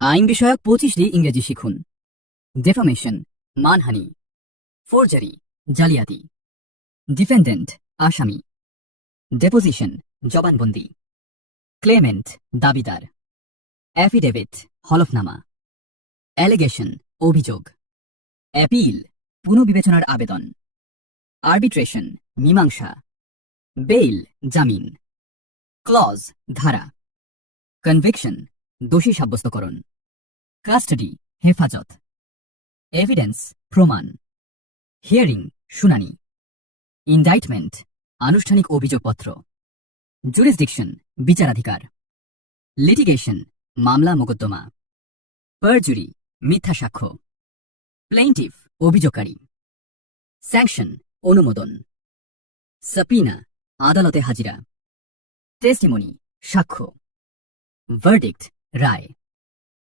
আইন বিষয়ক 25টি ইংরেজি শিখুন। ডেফামেশন মানহানি, ফোরজারি জালিয়াতি, ডিফেন্ডেন্ট আসামি, ডেপোজিশন জবানবন্দি, ক্লেমেন্ট দাবিদার, অ্যাফিডেভিট হলফনামা, অ্যালিগেশন অভিযোগ, অ্যাপিল পুনর্বিবেচনার আবেদন, আরবিট্রেশন মীমাংসা, বেইল জামিন, ক্লজ ধারা, কনভিকশন দোষী সাব্যস্তকরণ, কাস্টাডি হেফাজত, এভিডেন্স প্রমাণ, হিয়ারিং শুনানি, ইনডাইটমেন্ট আনুষ্ঠানিক অভিযোগপত্র, জুরিসডিকশন বিচারাধিকার, লিটিগেশন মামলা মোকদ্দমা, পারজুরি মিথ্যা সাক্ষ্য, প্লেইন্টিফ অভিযোগকারী, স্যাংশন অনুমোদন, সাপিনা আদালতে হাজিরা, টেস্টিমনি সাক্ষ্য, ভার্ডিক্ট রায়।